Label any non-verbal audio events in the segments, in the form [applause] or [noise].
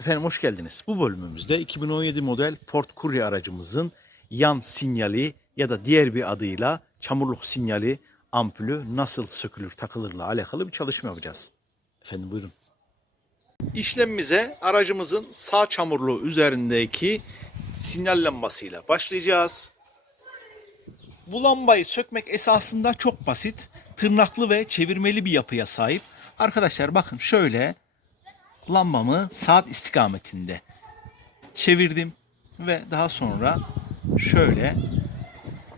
Efendim hoş geldiniz. Bu bölümümüzde 2017 model Ford Courier aracımızın yan sinyali ya da diğer bir adıyla çamurluk sinyali ampulü nasıl sökülür takılırla alakalı bir çalışma yapacağız. Efendim buyurun. İşlemimize aracımızın sağ çamurluğu üzerindeki sinyal lambasıyla başlayacağız. Bu lambayı sökmek esasında çok basit. Tırnaklı ve çevirmeli bir yapıya sahip. Arkadaşlar bakın şöyle lambamı saat istikametinde çevirdim ve daha sonra şöyle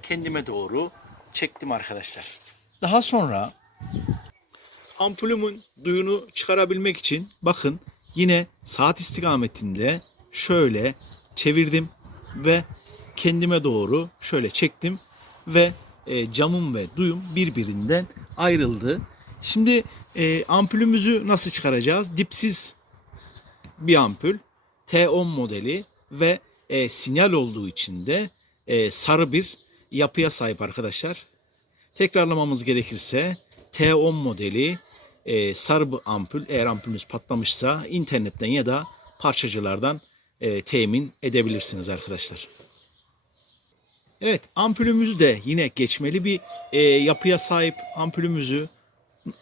kendime doğru çektim arkadaşlar. Daha sonra ampulümün duyunu çıkarabilmek için bakın yine saat istikametinde şöyle çevirdim ve kendime doğru şöyle çektim ve e, camım ve duyum birbirinden ayrıldı. Şimdi e, ampulümüzü nasıl çıkaracağız? Dipsiz bir ampul. T10 modeli ve e, sinyal olduğu için de e, sarı bir yapıya sahip arkadaşlar. Tekrarlamamız gerekirse T10 modeli e, sarı bir ampul eğer ampulünüz patlamışsa internetten ya da parçacılardan e, temin edebilirsiniz arkadaşlar. Evet ampulümüz de yine geçmeli bir e, yapıya sahip ampulümüzü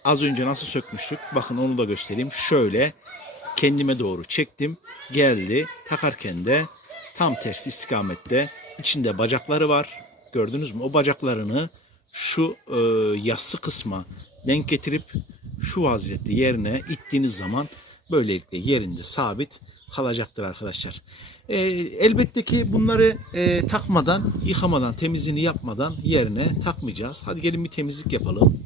az önce nasıl sökmüştük bakın onu da göstereyim. Şöyle kendime doğru çektim geldi takarken de tam tersi istikamette içinde bacakları var gördünüz mü o bacaklarını şu e, yassı kısma denk getirip şu vaziyette yerine ittiğiniz zaman böylelikle yerinde sabit kalacaktır arkadaşlar. E, elbette ki bunları e, takmadan, yıkamadan, temizliğini yapmadan yerine takmayacağız. Hadi gelin bir temizlik yapalım.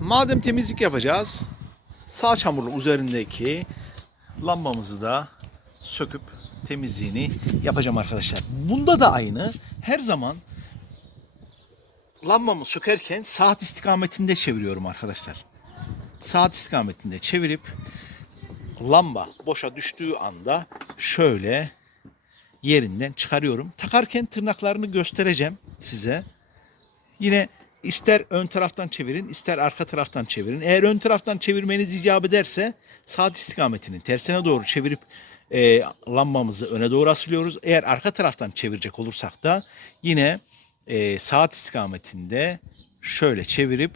Madem temizlik yapacağız, sağ çamurlu üzerindeki lambamızı da söküp temizliğini yapacağım arkadaşlar. Bunda da aynı. Her zaman lambamı sökerken saat istikametinde çeviriyorum arkadaşlar. Saat istikametinde çevirip lamba boşa düştüğü anda şöyle yerinden çıkarıyorum. Takarken tırnaklarını göstereceğim size. Yine ister ön taraftan çevirin, ister arka taraftan çevirin. Eğer ön taraftan çevirmeniz icap ederse saat istikametinin tersine doğru çevirip e, lambamızı öne doğru asılıyoruz. Eğer arka taraftan çevirecek olursak da yine e, saat istikametinde şöyle çevirip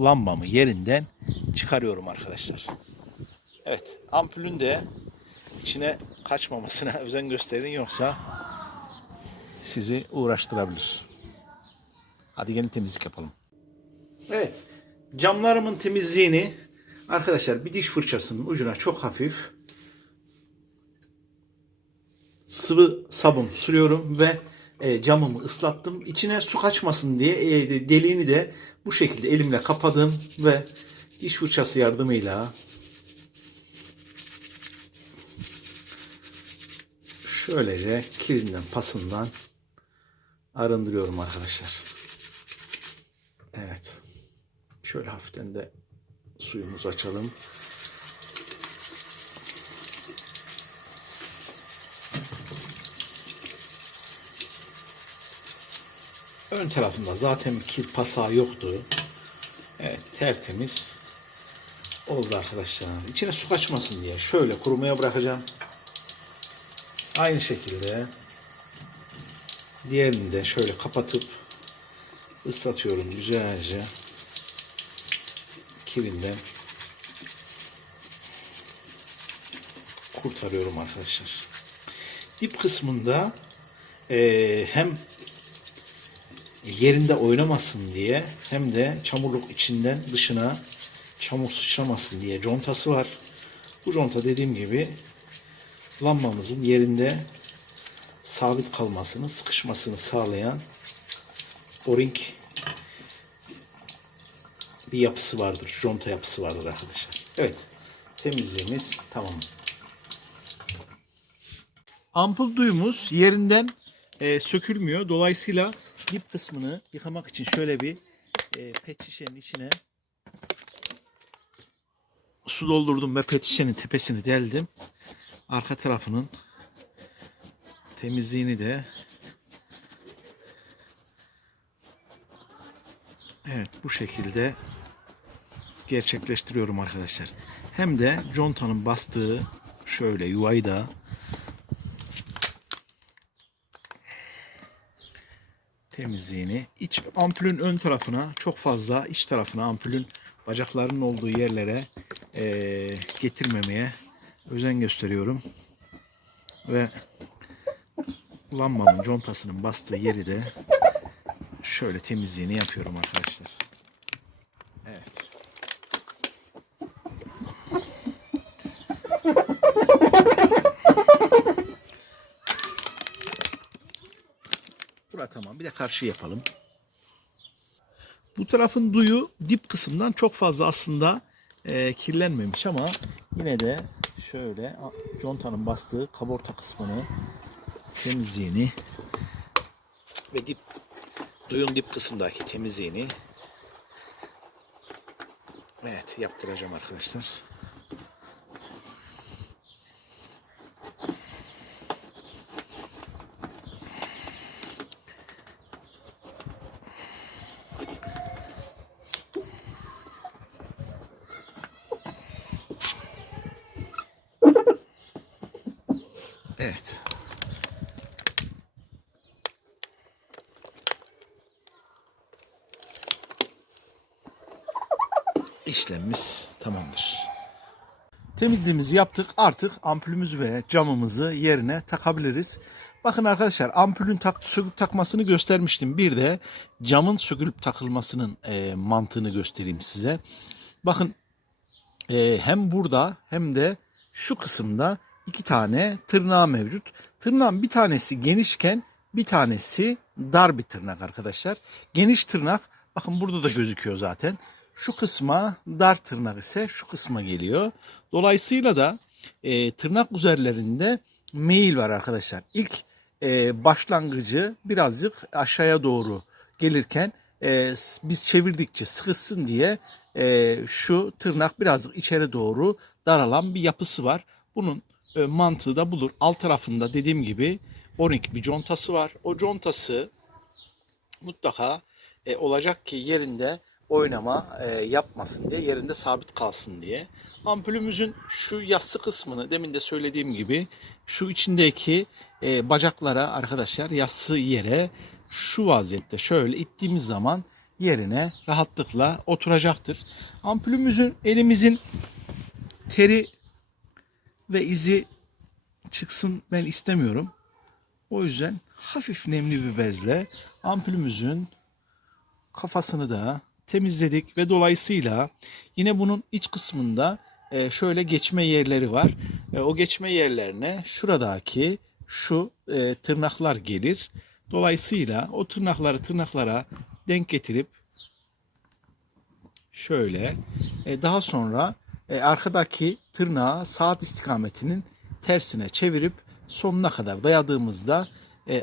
lambamı yerinden çıkarıyorum arkadaşlar. Evet ampulün de içine kaçmamasına [laughs] özen gösterin yoksa sizi uğraştırabilir. Hadi gelin temizlik yapalım. Evet camlarımın temizliğini arkadaşlar bir diş fırçasının ucuna çok hafif sıvı sabun sürüyorum ve e, camımı ıslattım. İçine su kaçmasın diye e, deliğini de bu şekilde elimle kapadım ve diş fırçası yardımıyla şöylece kirinden pasından arındırıyorum arkadaşlar. Evet. Şöyle hafiften de suyumuzu açalım. Ön tarafında zaten kir pasağı yoktu. Evet tertemiz oldu arkadaşlar. İçine su kaçmasın diye şöyle kurumaya bırakacağım. Aynı şekilde diğerini de şöyle kapatıp ıslatıyorum güzelce kirinden kurtarıyorum arkadaşlar. Dip kısmında eee, hem yerinde oynamasın diye hem de çamurluk içinden dışına çamur sıçramasın diye contası var. Bu conta dediğim gibi lambamızın yerinde sabit kalmasını, sıkışmasını sağlayan o-ring bir yapısı vardır. Conta yapısı vardır arkadaşlar. Evet. Temizliğimiz tamam. Ampul duyumuz yerinden e, sökülmüyor. Dolayısıyla dip kısmını yıkamak için şöyle bir e, pet şişenin içine su doldurdum ve pet şişenin tepesini deldim. Arka tarafının temizliğini de Evet bu şekilde gerçekleştiriyorum arkadaşlar. Hem de contanın bastığı şöyle yuvayı da temizliğini iç ampulün ön tarafına çok fazla iç tarafına ampulün bacaklarının olduğu yerlere eee, getirmemeye özen gösteriyorum ve lambamın contasının bastığı yeri de şöyle temizliğini yapıyorum arkadaşlar. Evet. Bura tamam. Bir de karşı yapalım. Bu tarafın duyu dip kısımdan çok fazla aslında e, kirlenmemiş ama yine de şöyle contanın bastığı kaborta kısmını temizliğini ve dip duyun dip kısımdaki temizliğini evet yaptıracağım arkadaşlar. Evet. İşlemimiz tamamdır. Temizliğimizi yaptık. Artık ampulümüzü ve camımızı yerine takabiliriz. Bakın arkadaşlar ampulün tak, söküp takmasını göstermiştim. Bir de camın sökülüp takılmasının e, mantığını göstereyim size. Bakın e, hem burada hem de şu kısımda iki tane tırnağı mevcut. Tırnağın bir tanesi genişken bir tanesi dar bir tırnak arkadaşlar. Geniş tırnak bakın burada da gözüküyor zaten. Şu kısma dar tırnak ise şu kısma geliyor. Dolayısıyla da e, tırnak üzerlerinde meyil var arkadaşlar. İlk e, başlangıcı birazcık aşağıya doğru gelirken e, biz çevirdikçe sıkışsın diye e, şu tırnak birazcık içeri doğru daralan bir yapısı var. Bunun e, mantığı da budur. Alt tarafında dediğim gibi 12 bir contası var. O contası mutlaka e, olacak ki yerinde oynama e, yapmasın diye, yerinde sabit kalsın diye. Ampulümüzün şu yassı kısmını demin de söylediğim gibi şu içindeki e, bacaklara arkadaşlar yassı yere şu vaziyette şöyle ittiğimiz zaman yerine rahatlıkla oturacaktır. Ampulümüzün elimizin teri ve izi çıksın ben istemiyorum. O yüzden hafif nemli bir bezle ampulümüzün kafasını da temizledik ve dolayısıyla yine bunun iç kısmında e, şöyle geçme yerleri var. E, O geçme yerlerine şuradaki şu e, tırnaklar gelir. Dolayısıyla o tırnakları tırnaklara denk getirip şöyle daha sonra arkadaki tırnağı saat istikametinin tersine çevirip sonuna kadar dayadığımızda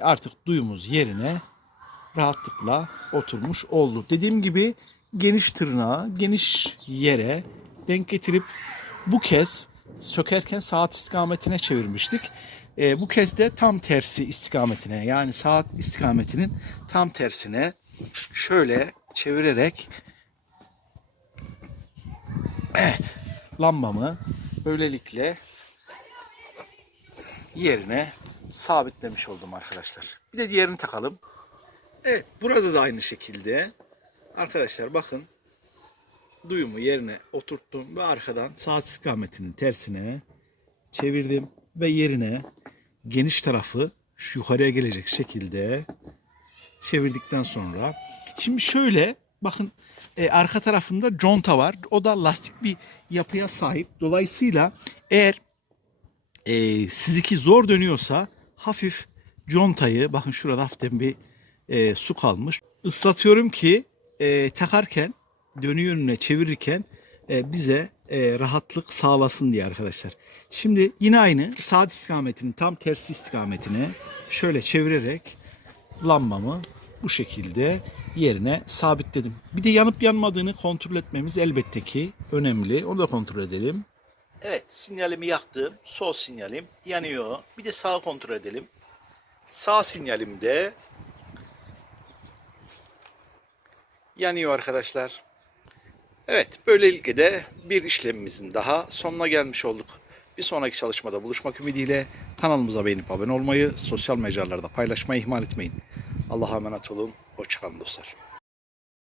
artık duyumuz yerine rahatlıkla oturmuş oldu. Dediğim gibi geniş tırnağı geniş yere denk getirip bu kez sökerken saat istikametine çevirmiştik. E, bu kez de tam tersi istikametine yani saat istikametinin tam tersine şöyle çevirerek evet lambamı böylelikle yerine sabitlemiş oldum arkadaşlar. Bir de diğerini takalım. Evet burada da aynı şekilde arkadaşlar bakın duyumu yerine oturttum ve arkadan saat istikametinin tersine çevirdim ve yerine geniş tarafı şu yukarıya gelecek şekilde çevirdikten sonra şimdi şöyle bakın e, arka tarafında conta var. O da lastik bir yapıya sahip. Dolayısıyla eğer e, sizinki zor dönüyorsa hafif contayı bakın şurada hafiften bir e, su kalmış. Islatıyorum ki e, takarken dönü yönüne çevirirken e, bize e, rahatlık sağlasın diye arkadaşlar. Şimdi yine aynı saat istikametinin tam tersi istikametine şöyle çevirerek lambamı bu şekilde yerine sabitledim. Bir de yanıp yanmadığını kontrol etmemiz elbette ki önemli. Onu da kontrol edelim. Evet sinyalimi yaktım. Sol sinyalim yanıyor. Bir de sağ kontrol edelim. Sağ sinyalim de yanıyor arkadaşlar. Evet, böylelikle de bir işlemimizin daha sonuna gelmiş olduk. Bir sonraki çalışmada buluşmak ümidiyle kanalımıza beğenip abone olmayı, sosyal mecralarda paylaşmayı ihmal etmeyin. Allah'a emanet olun. Hoşçakalın dostlar.